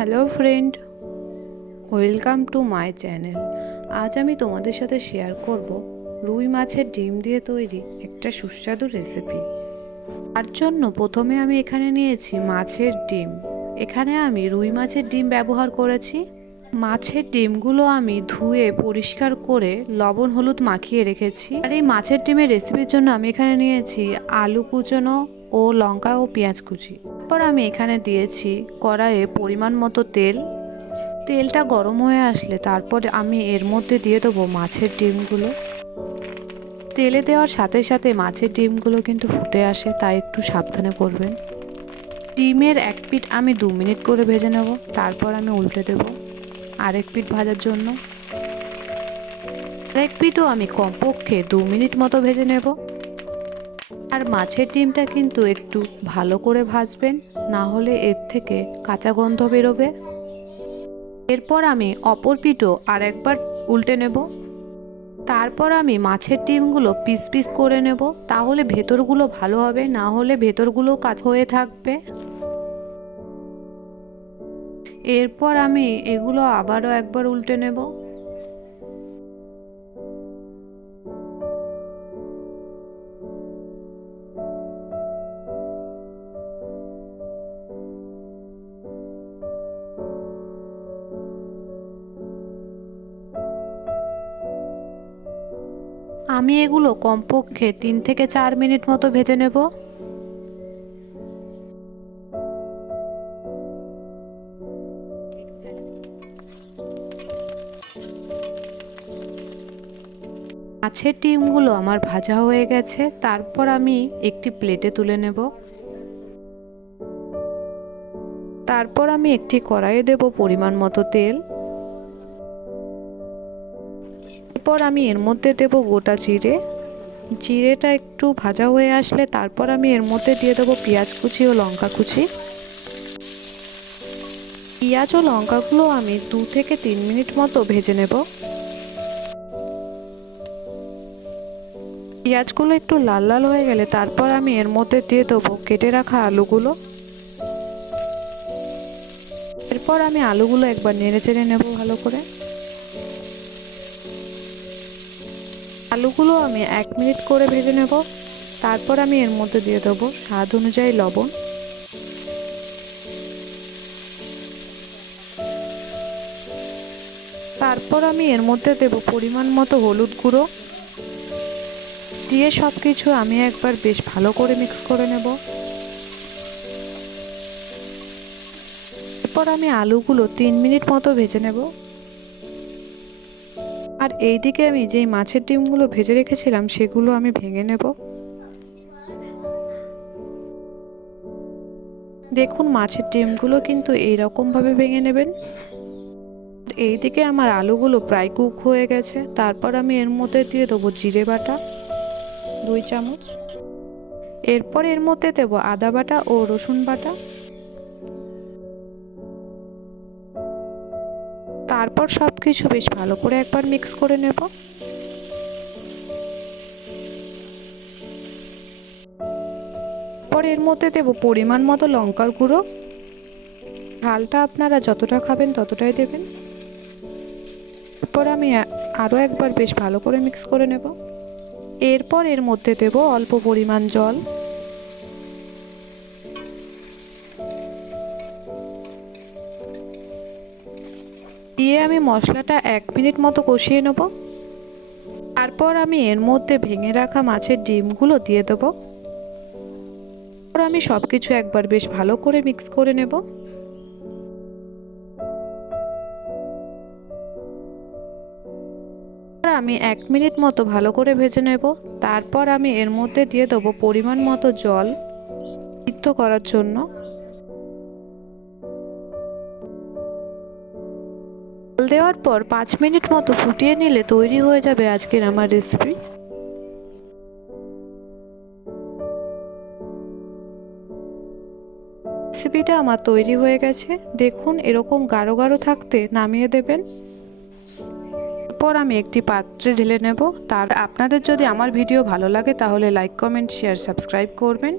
Hello friend, welcome to my channel. আজ আমি তোমাদের সাথে শেয়ার করব রুই মাছের ডিম দিয়ে তৈরি একটা সুস্বাদু রেসিপি। তার জন্য প্রথমে আমি এখানে নিয়েছি মাছের ডিম। এখানে আমি রুই মাছের ডিম ব্যবহার করেছি। মাছের ডিমগুলো আমি ধুয়ে পরিষ্কার করে লবণ হলুদ মাখিয়ে রেখেছি। আর এই মাছের ডিমের রেসিপির জন্য আমি এখানে নিয়েছি আলু কুচনো ও লঙ্কা ও পেঁয়াজ কুচি। তারপর আমি এখানে দিয়েছি কড়াইয়ে পরিমাণ মতো তেল। তেলটা গরম হয়ে আসলে তারপরে আমি এর মধ্যে দিয়ে দেবো মাছের ডিমগুলো। তেলে দেওয়ার সাথে সাথে মাছের ডিমগুলো কিন্তু ফুটে আসে, তাই একটু সাবধানে করবেন। ডিমের এক পিঠ আমি 2 মিনিট করে ভেজে নেব, তারপর আমি উল্টে দেব আরেক পিঠ ভাজার জন্য। আরেক পিঠও আমি কমপক্ষে 2 মিনিট মতো ভেজে নেব। আর মাছের ডিমটা কিন্তু একটু ভালো করে ভাজবেন, না হলে এর থেকে কাঁচা গন্ধ বেরোবে। এরপর আমি অপর পিঠও আর একবার উল্টে নেব। তারপর আমি মাছের ডিমগুলো পিস পিস করে নেব, তাহলে ভেতরগুলো ভালো হবে, না হলে ভেতরগুলো কাঁচা হয়ে থাকবে। এরপর আমি এগুলো আবারও একবার উল্টে নেব। আমি এগুলো কমপক্ষে 3 থেকে 4 মিনিট মতো ভেজে নেব। মাছের ডিমগুলো আমার ভাজা হয়ে গেছে, তারপর আমি একটি প্লেটে তুলে নেব। তারপর আমি একটি কড়াইয়ে দেব পরিমাণ মতো তেল। এরপর আমি এর মধ্যে দেব গোটা জিরে। জিরেটা একটু ভাজা হয়ে আসলে তারপর আমি এর মধ্যে দিয়ে দেবো পেঁয়াজ কুচি ও লঙ্কা কুচি। পেঁয়াজ ও লঙ্কাগুলো আমি 2 থেকে 3 মিনিট মতো ভেজে নেব। পেঁয়াজগুলো একটু লাল লাল হয়ে গেলে তারপর আমি এর মধ্যে দিয়ে দেবো কেটে রাখা আলুগুলো। এরপর আমি আলুগুলো একবার নেড়ে চেড়ে নেব ভালো করে। আলুগুলো আমি 1 মিনিট করে ভেজে নেব। তারপর আমি এর মধ্যে দিয়ে দেবো স্বাদ অনুযায়ী লবণ। তারপর আমি এর মধ্যে দেব পরিমাণ মতো হলুদ গুঁড়ো। দিয়ে সব কিছু আমি একবার বেশ ভালো করে মিক্স করে নেব। এরপর আমি আলুগুলো 3 মিনিট মতো ভেজে নেব। আর এইদিকে আমি যেই মাছের ডিমগুলো ভেজে রেখেছিলাম সেগুলো আমি ভেঙে নেব। দেখুন, মাছের ডিমগুলো কিন্তু এইরকমভাবে ভেঙে নেবেন। এইদিকে আমার আলুগুলো প্রায় কুক হয়ে গেছে, তারপর আমি এর মধ্যে দিয়ে দেবো জিরে বাটা 2 চামচ। এরপর এর মধ্যে দেবো আদা বাটা ও রসুন বাটা। তারপর সব কিছু বেশ ভালো করে একবার মিক্স করে নেব। পর এর মধ্যে দেব পরিমাণ মতো লঙ্কার গুঁড়ো। ঝালটা আপনারা যতটা খাবেন ততটাই দেবেন। এরপর আমি আরও একবার বেশ ভালো করে মিক্স করে নেব। এরপর এর মধ্যে দেব অল্প পরিমাণ জল। দিয়ে আমি মশলাটা 1 মিনিট মতো কষিয়ে নেব। তারপর আমি এর মধ্যে ভেঙে রাখা মাছের ডিমগুলো দিয়ে দেব। আমি সব কিছু একবার বেশ ভালো করে মিক্স করে নেব। আমি 1 মিনিট মতো ভালো করে ভেজে নেব। তারপর আমি এর মধ্যে দিয়ে দেবো পরিমাণ মতো জল সিদ্ধ করার জন্য। জল দেওয়ার পর 5 মিনিট মতো ফুটিয়ে নিলে তৈরি হয়ে যাবে আজকের আমার রেসিপি। রেসিপিটা আমার তৈরি হয়ে গেছে। দেখুন, এরকম গাঢ় গাঢ় থাকতে নামিয়ে দেবেন। এরপর আমি একটি পাত্রে ঢেলে নেব। আপনাদের যদি আমার ভিডিও ভালো লাগে তাহলে লাইক, কমেন্ট, শেয়ার, সাবস্ক্রাইব করবেন।